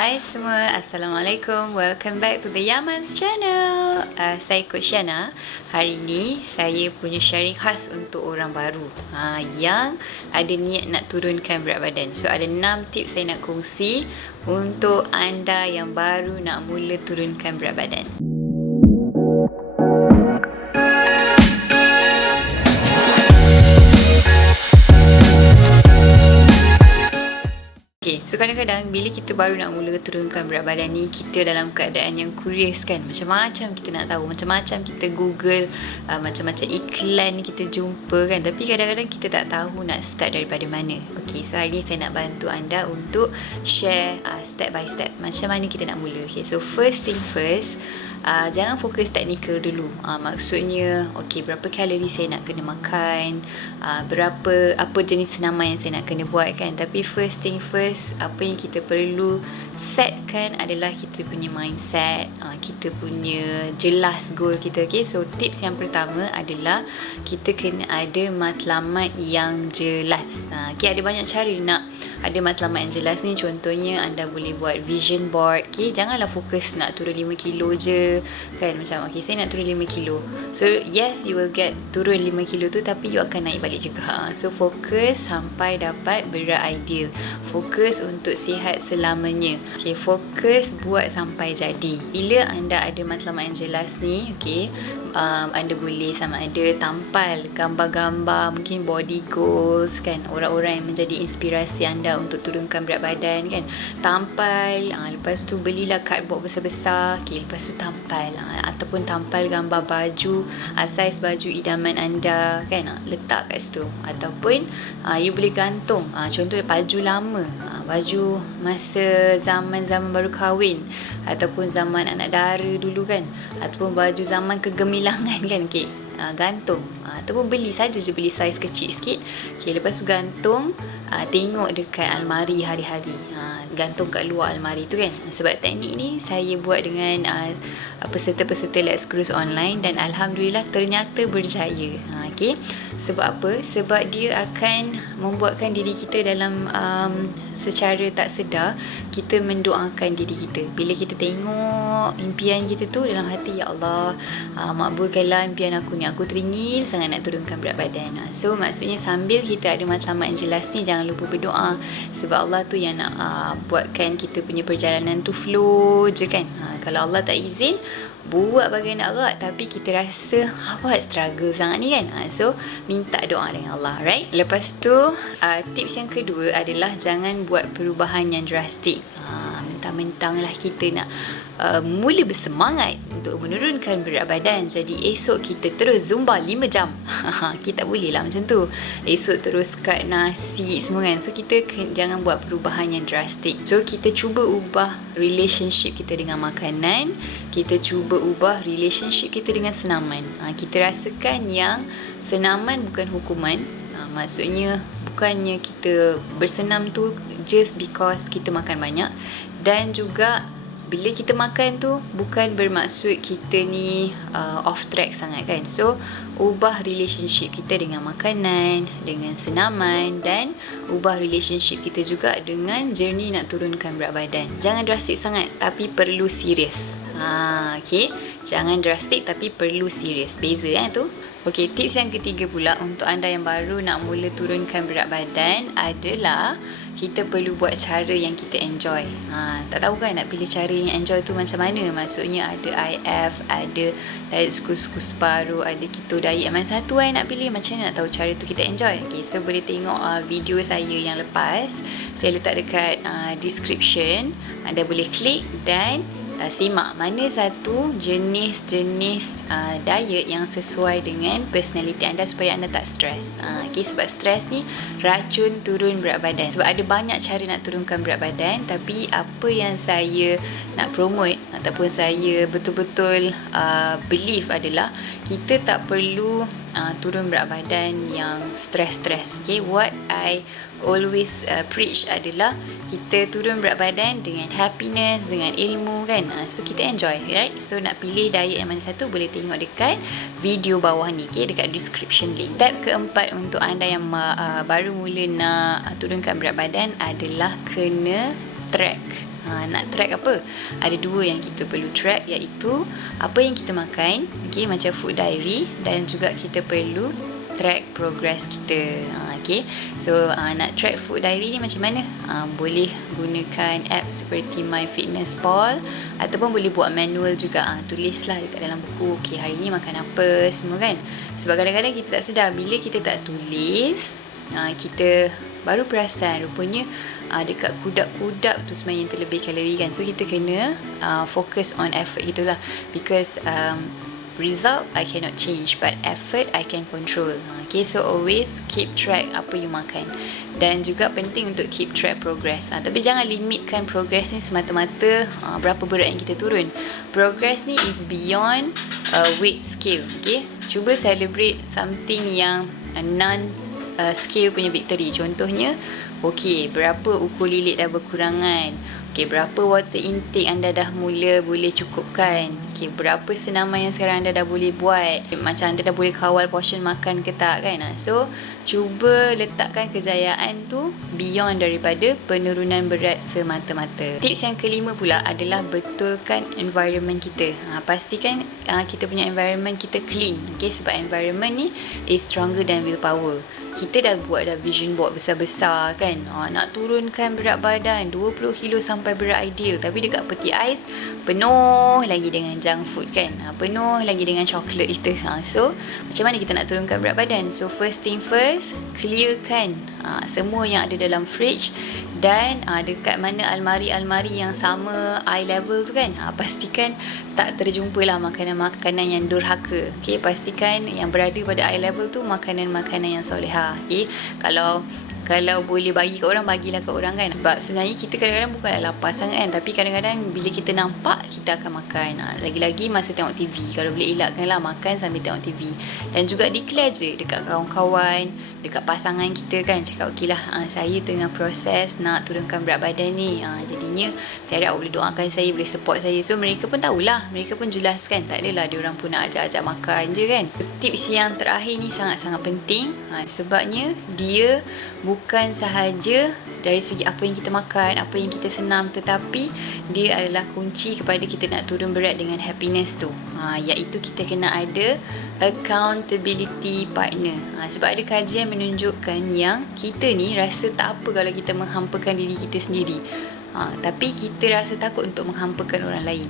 Hai semua, Assalamualaikum. Welcome back to the Yaman's channel. Saya Coach Shana. Hari ni saya punya sharing khas untuk orang baru yang ada niat nak turunkan berat badan. So ada 6 tips saya nak kongsi untuk anda yang baru nak mula turunkan berat badan. Okay, so kadang-kadang bila kita baru nak mula turunkan berat badan ni, kita dalam keadaan yang curious kan. Macam-macam kita nak tahu, macam-macam kita google, macam-macam iklan kita jumpa kan. Tapi kadang-kadang kita tak tahu nak start daripada mana. Okay, so hari ni saya nak bantu anda untuk share step by step macam mana kita nak mula. Okay, so first thing first, jangan fokus teknikal dulu. Maksudnya, okay, berapa kalori saya nak kena makan, apa jenis senaman yang saya nak kena buat kan. Tapi first thing first, apa yang kita perlu setkan adalah kita punya mindset, kita punya jelas goal kita. Okay, so tips yang pertama adalah kita kena ada matlamat yang jelas. Okay, ada banyak cara nak ada matlamat yang jelas ni. Contohnya anda boleh buat vision board. Okay, janganlah fokus nak turun 5 kilo je kan. Macam okay, saya nak turun 5 kilo. So yes, you will get turun 5 kilo tu, tapi you akan naik balik juga. So fokus sampai dapat berat ideal. Fokus untuk sihat selamanya. Okay, fokus buat sampai jadi. Bila anda ada matlamat yang jelas ni, okay, anda boleh sama ada tampal gambar-gambar mungkin body goals kan, orang-orang yang menjadi inspirasi anda untuk turunkan berat badan kan. Tampal, lepas tu belilah cardboard besar-besar. Okay, lepas tu tampal, ataupun tampal gambar baju, saiz baju idaman anda kan, letak kat situ. Ataupun you boleh gantung, contoh baju lama, baju masa zaman-zaman baru kahwin, ataupun zaman anak dara dulu kan, ataupun baju zaman kegemilangan kan. Okay, gantung, ataupun beli saja je, beli saiz kecil sikit. Okay, lepas tu gantung, tengok dekat almari hari-hari, gantung kat luar almari tu kan. Sebab teknik ni saya buat dengan peserta-peserta Let's Cruise online dan Alhamdulillah ternyata berjaya. Okay, sebab apa? Sebab dia akan membuatkan diri kita dalam secara tak sedar kita mendoakan diri kita. Bila kita tengok impian kita tu dalam hati, ya Allah, makbulkanlah impian aku ni, aku teringin sangat nak turunkan berat badan. So maksudnya sambil kita ada matlamat yang jelas ni, jangan lupa berdoa. Sebab Allah tu yang nak buatkan kita punya perjalanan tu flow je kan. Kalau Allah tak izin, buat bagai nak gerak, tapi kita rasa awak struggle sangat ni kan. So minta doa dengan Allah, right? Lepas tu tips yang kedua adalah jangan buat perubahan yang drastik. Mentang-mentang lah kita nak mula bersemangat untuk menurunkan berat badan, jadi esok kita terus zumba 5 jam. Kita tak boleh lah macam tu. Esok terus cut nasi semua kan. So kita jangan buat perubahan yang drastik. So kita cuba ubah relationship kita dengan makanan, kita cuba ubah relationship kita dengan senaman. Kita rasakan yang senaman bukan hukuman. Maksudnya bukannya kita bersenam tu just because kita makan banyak, dan juga bila kita makan tu bukan bermaksud kita ni off track sangat kan. So ubah relationship kita dengan makanan, dengan senaman, dan ubah relationship kita juga dengan journey nak turunkan berat badan. Jangan drastik sangat, tapi perlu serius. Okay, jangan drastik tapi perlu serius. Beza tu. Okay, tips yang ketiga pula untuk anda yang baru nak mula turunkan berat badan adalah kita perlu buat cara yang kita enjoy. Tak tahu kan nak pilih cara yang enjoy tu macam mana. Maksudnya ada IF, ada diet suku-suku separuh, ada keto diet. Mana satu nak pilih, macam mana nak tahu cara tu kita enjoy? Okay, so boleh tengok video saya yang lepas. Saya letak dekat description. Anda boleh klik dan simak mana satu jenis-jenis diet yang sesuai dengan personality anda supaya anda tak stres. Okay, sebab stres ni racun turun berat badan. Sebab ada banyak cara nak turunkan berat badan, tapi apa yang saya nak promote ataupun saya betul-betul believe adalah kita tak perlu turun berat badan yang stres-stres. Okay, what I always preach adalah kita turun berat badan dengan happiness, dengan ilmu kan. So kita enjoy, right? So nak pilih diet yang mana satu, boleh tengok dekat video bawah ni, okay, dekat description link. Step keempat untuk anda yang baru mula nak turunkan berat badan adalah kena track. Nak track apa? Ada dua yang kita perlu track, iaitu apa yang kita makan, okay, macam food diary, dan juga kita perlu track progress kita. Okay. So nak track food diary ni macam mana? Boleh gunakan apps seperti MyFitnessPal, ataupun boleh buat manual juga. Tulislah dekat dalam buku, okay, hari ni makan apa semua kan. Sebab kadang-kadang kita tak sedar, bila kita tak tulis, kita baru perasan rupanya dekat kudak-kudak tu sebenarnya yang terlebih kalori kan. So kita kena focus on effort kita lah, because result I cannot change, but effort I can control. Okay, so always keep track apa you makan, dan juga penting untuk keep track progress. Tapi jangan limitkan progress ni semata-mata berapa berat yang kita turun. Progress ni is beyond weight scale. Okay, cuba celebrate something yang non scale punya victory. Contohnya, okey, berapa ukur lilit dah berkurangan, okey, berapa water intake anda dah mula boleh cukupkan, okey, berapa senaman yang sekarang anda dah boleh buat, macam anda dah boleh kawal portion makan ke tak kan. So cuba letakkan kejayaan tu beyond daripada penurunan berat semata-mata. Tips yang kelima pula adalah betulkan environment kita. Pastikan kita punya environment kita clean. Okay, sebab environment ni is stronger than willpower. Kita dah buat vision board besar-besar kan, nak turunkan berat badan 20 kilo sampai berat ideal, tapi dekat peti ais penuh lagi dengan junk food kan, penuh lagi dengan coklat kita. So macam mana kita nak turunkan berat badan? So first thing first, clearkan semua yang ada dalam fridge, dan dekat mana almari-almari yang sama eye level tu kan, pastikan tak terjumpalah makanan-makanan yang durhaka. Okay, pastikan yang berada pada eye level tu makanan-makanan yang soleha. Okay, kalau boleh bagi kat orang, bagilah kat orang kan. Sebab sebenarnya kita kadang-kadang bukanlah lapar sangat kan, tapi kadang-kadang bila kita nampak, kita akan makan. Lagi-lagi masa tengok TV, kalau boleh elakkanlah makan sambil tengok TV. Dan juga declare je dekat kawan-kawan, dekat pasangan kita kan, cakap okey lah, saya tengah proses nak turunkan berat badan ni, jadinya saya harap boleh doakan saya, boleh support saya. So mereka pun tahulah, mereka pun jelaskan, tak adalah diorang pun nak ajak-ajak makan je kan. Tips yang terakhir ni sangat-sangat penting, sebabnya dia bukan sahaja dari segi apa yang kita makan, apa yang kita senam, tetapi dia adalah kunci kepada kita nak turun berat dengan happiness tu, iaitu kita kena ada accountability partner. Sebab ada kajian menunjukkan yang kita ni rasa tak apa kalau kita menghampakan diri kita sendiri, tapi kita rasa takut untuk menghampakan orang lain.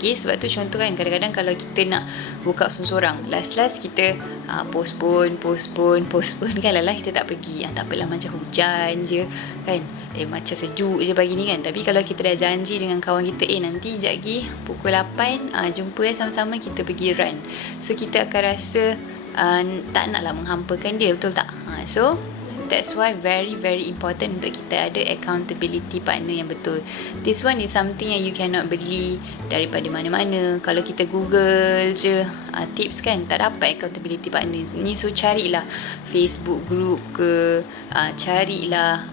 Okay, sebab tu contoh kan, kadang-kadang kalau kita nak buka seorang-seorang, last kita postpone kan, lalah kita tak pergi. Tak apalah, macam hujan je kan, macam sejuk je pagi ni kan. Tapi kalau kita dah janji dengan kawan kita, nanti sekejap lagi pukul 8 jumpa sama-sama kita pergi run, so kita akan rasa tak naklah menghampakan dia, betul tak? So that's why very important untuk kita ada accountability partner yang betul. This one is something yang you cannot beli daripada mana-mana. Kalau kita google je tips kan, tak dapat accountability partner ni. So carilah Facebook group ke, carilah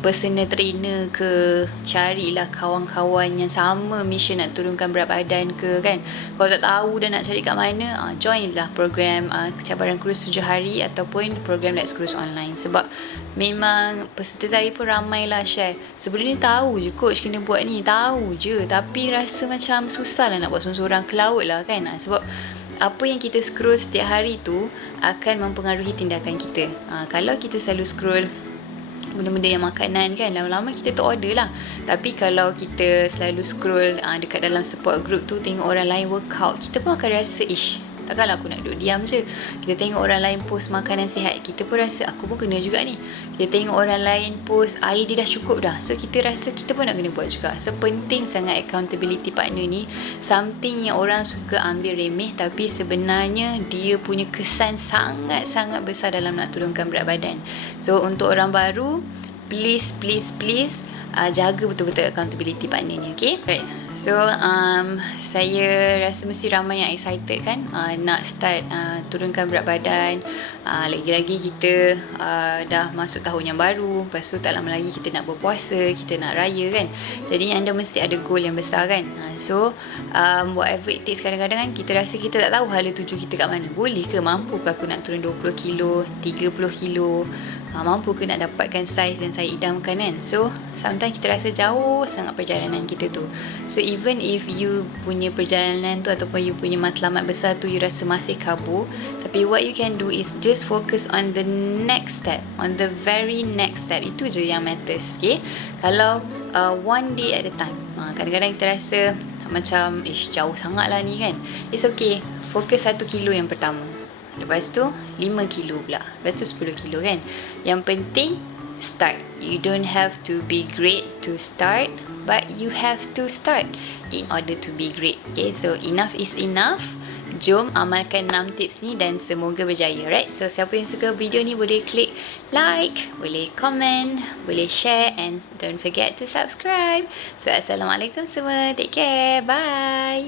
personal trainer ke, carilah kawan-kawan yang sama mission nak turunkan berat badan ke kan. Kalau tak tahu dah nak cari kat mana, join lah program cabaran kurus 7 hari ataupun program Let's Kurus online. Sebab memang peserta saya pun ramai lah share, sebelum ni tahu je coach kena buat ni, tahu je, tapi rasa macam susah lah nak buat seorang-seorang, ke laut lah kan. Sebab apa yang kita scroll setiap hari tu akan mempengaruhi tindakan kita. Kalau kita selalu scroll benda-benda yang makanan kan, lama-lama kita terorder lah. Tapi kalau kita selalu scroll dekat dalam support group tu, tengok orang lain workout, kita pun akan rasa, takkanlah aku nak duduk diam je. Kita tengok orang lain post makanan sihat, kita pun rasa aku pun kena juga ni. Kita tengok orang lain post air dia dah cukup dah, so kita rasa kita pun nak kena buat juga. So penting sangat accountability partner ni, something yang orang suka ambil remeh, tapi sebenarnya dia punya kesan sangat-sangat besar dalam nak turunkan berat badan. So untuk orang baru, please jaga betul-betul accountability partner ni. Okay, right. So saya rasa mesti ramai yang excited kan, nak start turunkan berat badan. Lagi-lagi kita dah masuk tahun yang baru, lepas tu tak lama lagi kita nak berpuasa, kita nak raya kan. Jadi anda mesti ada goal yang besar kan. So whatever it takes, kadang-kadang kan kita rasa kita tak tahu hala tuju kita kat mana. Boleh ke, mampu ke aku nak turun 20 kilo, 30 kilo, mampu ke nak dapatkan saiz yang saya idamkan kan. So sometimes kita rasa jauh sangat perjalanan kita tu. So even if you punya perjalanan tu ataupun you punya matlamat besar tu you rasa masih kabur, tapi what you can do is just focus on the next step, on the very next step. Itu je yang matters. Okay, kalau one day at a time. Kadang-kadang kita rasa macam jauh sangat lah ni kan. It's okay, fokus 1 kilo yang pertama, lepas tu 5 kilo pula, lepas tu 10 kilo kan. Yang penting start. You don't have to be great to start, but you have to start in order to be great. Okay, so enough is enough. Jom amalkan 6 tips ni dan semoga berjaya. Right, so siapa yang suka video ni boleh klik like, boleh comment, boleh share, and don't forget to subscribe. So assalamualaikum semua, take care, bye.